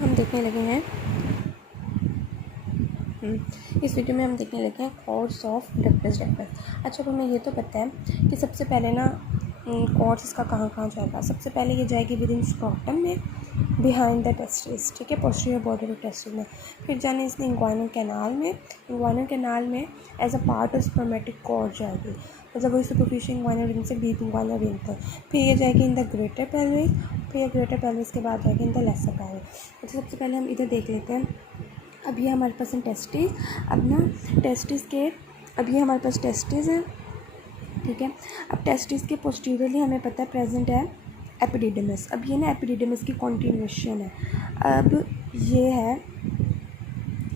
हम देखने लगे हैं इस वीडियो में हम देखने लगे हैं कॉर्ड्स ऑफ डक्टस डेफिस। अच्छा, तो हमें ये तो पता है कि सबसे पहले ना कॉर्ड्स इसका कहाँ जाएगा। सबसे पहले ये जाएगी विद इन स्क्रॉटम में बिहाइंड द टेस्टिस, ठीक है, पोस्टीरियर बॉर्डर ऑफ टेस्टिस में। फिर जाने इसने इंग्वाइनल कैनाल में as a part of spermatic cord जाएगी, मतलब वही सुपरफिशियल इंग्वाइनल रिंग से डीप इंग्वाइनल रिंग तक। फिर ये जाएगी इन द ग्रेटर पेल्विस, फिर ग्रेटर पेल्विस के बाद जाएगी इन द लेसर पेल्विस। अच्छा, सबसे पहले हम इधर देख लेते हैं। अब ये हमारे पास है टेस्टिस। अब ना अब ये हमारे पास टेस्टिस है, ठीक है। अब टेस्टिस के पोस्टीरियरली हमें पता है प्रेजेंट है एपिडिडमस। अब ये ना एपिडिडमस की कॉन्टिन्यूएशन है। अब ये है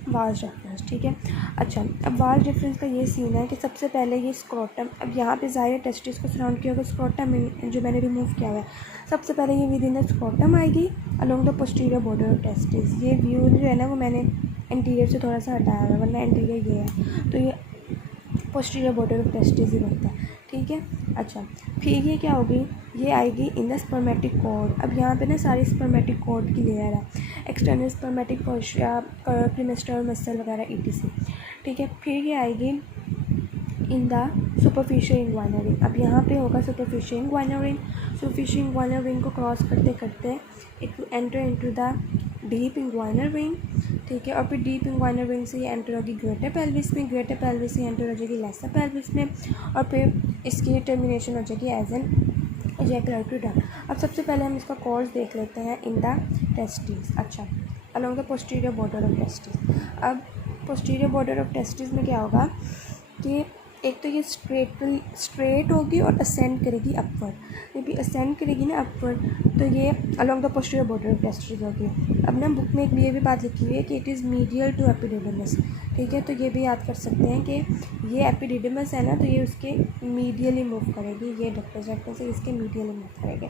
वाज रेफरेंस, ठीक है। अच्छा, अब वाज रेफरेंस का ये सीन है कि सबसे पहले ये स्क्रोटम, अब यहाँ पे ज़ाहिर टेस्टिस को सराउंड किया होगा स्क्रोटम जो मैंने रिमूव किया हुआ है। सबसे पहले ये विद इन द स्क्रोटम आएगी along the posterior border of testis. ये व्यू जो है ना वो मैंने इंटीरियर से थोड़ा सा हटाया हुआ है, वरना इंटीरियर ये है, तो ये पोस्टीरियर बॉर्डर ऑफ टेस्टिस ही बनता है, ठीक है। अच्छा, फिर ये क्या होगी, ये आएगी इन द स्पर्मेटिक कॉर्ड। अब यहाँ पे ना सारी स्पर्मेटिक कॉर्ड की लेयर है, एक्सटर्नल स्पर्मेटिक फॉस्फिया, क्रीमेस्टर मसल वगैरह ETC, ठीक है। फिर ये आएगी in the superficial inguinal ring. अब यहाँ पे होगा सुपरफिशियल इंग्वाइनल रिंग को क्रॉस करते करते it will enter into the deep inguinal ring, ठीक है। और फिर डीप इंग्वाइनल रिंग से ये एंटर होगी ग्रेटर पेल्विस में, ग्रेटर पेल्विस से एंटर हो जाएगी लेसर पेल्विस में, और फिर इसकी टर्मिनेशन हो जाएगी एज एन एजैकुलेटरी डक्ट। अब सबसे पहले हम इसका कोर्स देख लेते हैं इन द टेस्टिस। अच्छा, along the posterior border of testis. अब पोस्टीरियर बॉर्डर ऑफ टेस्टिस में क्या होगा कि एक तो ये स्ट्रेट होगी और असेंड करेगी अपवर्ड। जब ये असेंड करेगी ना अपवर्ड तो ये along the posterior border of testis होगी। अब ना बुक में एक ये भी बात लिखी हुई है कि it is medial to epididymis, ठीक है। तो ये भी याद कर सकते हैं कि ये एपिडिडमस है ना, तो ये उसके मीडियली मूव करेगी, ये डक्टस डेफिस से इसके मीडियली मूव करेगी।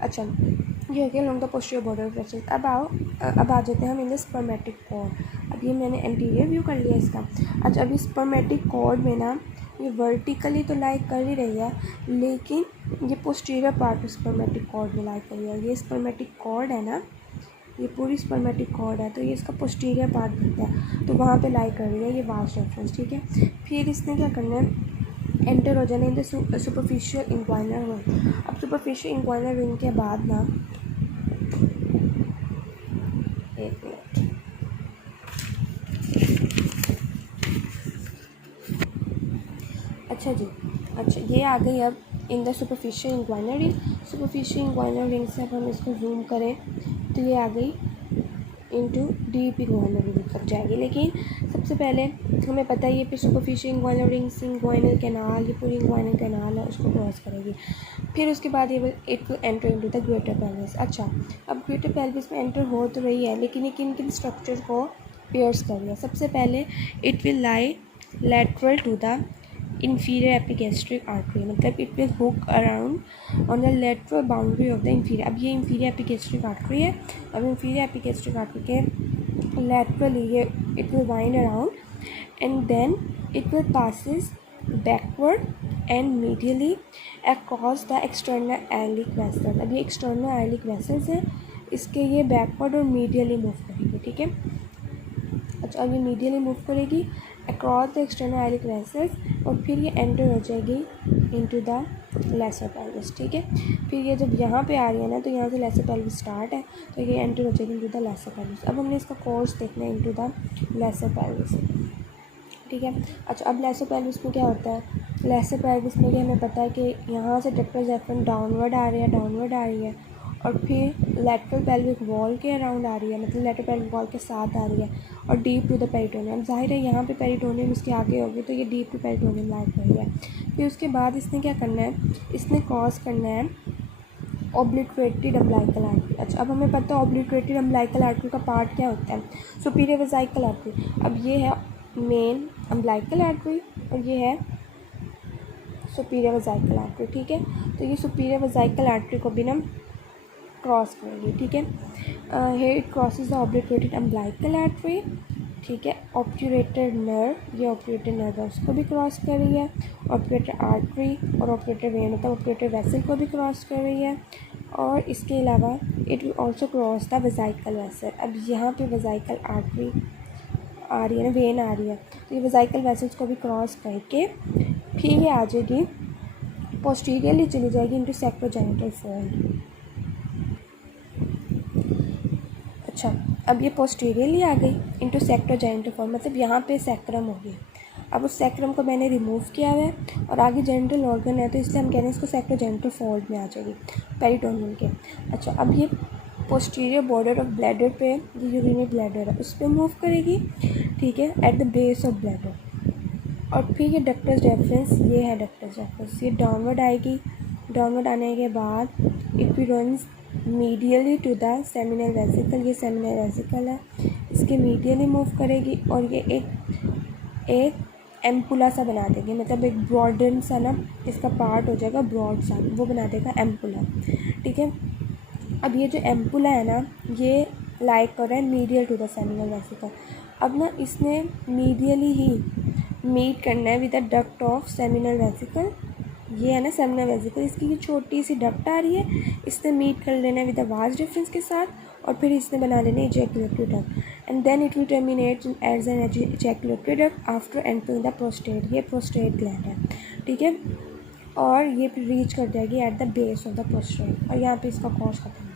अच्छा, ये हो गया along the posterior border of testis. अब आ जाते हैं हम इन द स्पर्मेटिक कॉर्ड। अब ये मैंने एंटीरियर व्यू कर लिया इसका। अच्छा, अब इस स्पर्मेटिक कॉर्ड में ना ये वर्टिकली तो लाई कर ही रही है, लेकिन ये पोस्टीरियर पार्ट स्पर्मेटिक कॉर्ड में लाई कर रही है। ये स्पर्मेटिक कॉर्ड है ना, ये पूरी स्पर्मेटिक कॉर्ड है, तो ये इसका पोस्टीरियर पार्ट बनता है, तो वहाँ पे लाई कर रही है ये वाज रेफरेंस, ठीक है। फिर इसने क्या करना है, एंटर हो जाना in the superficial inguinal ring. अब सुपरफिशियल इंग्वाइनल रिंग के बाद ना, एक मिनट, अच्छा जी, अच्छा ये आ गई अब in the superficial inguinal ring. Superficial inguinal ring से अब हम इसको जूम करें तो ये आ गई इनटू डीप इंग्वाइनल रिंग तक जाएगी। लेकिन सबसे पहले हमें पता है ये फिर सुपरफिशियल इंग्वाइनल रिंग से इंग्वाइनल कैनाल, ये पूरी इंग्वाइनल कैनाल है, उसको क्रॉस करेगी। फिर उसके बाद it will enter into the greater pelvis. अच्छा, अब ग्रेटर पेल्विस में एंटर हो तो रही है, लेकिन ये किन किन स्ट्रक्चर को पियर्स कर रही है। सबसे पहले it will lie lateral to the inferior epigastric artery, मतलब it will hook around on the lateral boundary of the inferior। अब ये inferior epigastric artery है, अब inferior epigastric artery के laterally ये it will wind around and then it will passes backward and medially across the external aortic vessels। अब ये external aortic vessels है, इसके ये backward और medially मूव करेगी, ठीक है। अच्छा, अब ये मीडियली मूव करेगी अक्रॉस द एक्सटर्नल आयलिक वेसल्स, और फिर ये एंटर हो जाएगी इनटू द लेसर पेल्विस, ठीक है। फिर ये जब यहाँ पे आ रही है ना, तो यहाँ से लेसर पेल्विस स्टार्ट है, तो ये एंटर हो जाएगी इनटू द लेसर पेल्विस। अब हमने इसका कोर्स देखना है इनटू द लेसर पेल्विस, ठीक है। अच्छा, अब लेसर पेल्विस में क्या होता है, लेसर पेल्विस में ये हमें पता है कि यहाँ से डक्टस डेफिस डाउनवर्ड आ रही है और फिर लेटरल पेल्विक वॉल के अराउंड आ रही है, मतलब लेटरल पेल्विक वॉल के साथ आ रही है, और डीप टू द पेरिटोनियम। जाहिर है यहाँ पे पेरिटोनियम इसके आगे होगी, तो ये डीप टू पेरिटोनियम लाई कर रही है। फिर उसके बाद इसने क्या करना है, इसने क्रॉस करना है ऑब्लिटरेटेड अम्बिलिकल आर्टरी। अच्छा, अब हमें पता है ऑब्लिटरेटेड अम्बिलिकल आर्टरी का पार्ट क्या होता है, सुपीरियर वेसाइकल आर्टरी। अब ये है मेन अम्बिलिकल आर्टरी और ये है सुपीरियर वेसाइकल आर्टरी, ठीक है। तो ये सुपीरियर वेसाइकल आर्टरी को भी ना क्रॉस करेंगे, ठीक है। Here it crosses the obliterated umbilical artery, ठीक है। ऑब्ट्यूरेटेड नर्व, ये ऑब्ट्यूरेटेड नर्व है उसको भी क्रॉस कर रही है, ऑब्ट्यूरेटेड आर्टरी और ऑब्ट्यूरेटेड वेन मतलब ऑब्ट्यूरेटेड वेसल को भी क्रॉस कर रही है, और इसके अलावा it will also cross the vesicle vessel. अब यहाँ पे वेसाइकल आर्टरी आ रही है ना, वेन आ रही है, तो ये वेसाइकल वेसल्स को भी क्रॉस करके फिर ये आ जाएगी पोस्टीरियरली चली जाएगी इनटू सैक्रोजेनिटल फोल्ड। अच्छा, अब ये पोस्टीरियरली आ गई इनटू सैक्रोजेनिटल फोल्ड, मतलब यहाँ पे सैक्रम हो गई। अब उस सैक्रम को मैंने रिमूव किया हुआ है और आगे जेनिटल ऑर्गन है, तो इसलिए हम कह रहे हैं इसको सैक्रोजेनिटल फोल्ड में आ जाएगी पेरिटोनियम के। अच्छा, अब ये पोस्टीरियर बॉर्डर ऑफ ब्लैडर पे, ये यूरिनरी ब्लैडर है, उस पर मूव करेगी, ठीक है, at the base of bladder. और फिर ये डक्टस डेफरेंस, ये है डक्टस डेफरेंस, ये डाउनवर्ड आएगी। डाउनवर्ड आने के बाद it will runs medially to the seminal vesicle, ये सेमिनल वेसिकल है, इसके मीडियली मूव करेगी और ये एक एम्पुला सा बना देंगे, मतलब एक ब्रॉडन सा ना इसका पार्ट हो जाएगा, ब्रॉड सा, वो बना देगा एम्पुला, ठीक है। अब ये जो एम्पुला है ना, ये लाइक कर रहा है medial to the seminal vesicle. अब ना इसने मीडियली ही मीट करना है with the duct of seminal vesicle, ये है ना सेमिनल वेसिकल, इसकी ये छोटी सी डक्ट आ रही है, इसने मीट कर लेना है विद द वास्ट डिफरेंस के साथ, और फिर इसने बना लेना है ejaculatory duct, and then it will terminate as an ejaculatory duct after entering the prostate, ये प्रोस्टेट ग्लैंड है, ठीक है। और ये फिर रीच कर जाएगी at the base of the prostate, और यहाँ पे इसका कोर्स खत्म।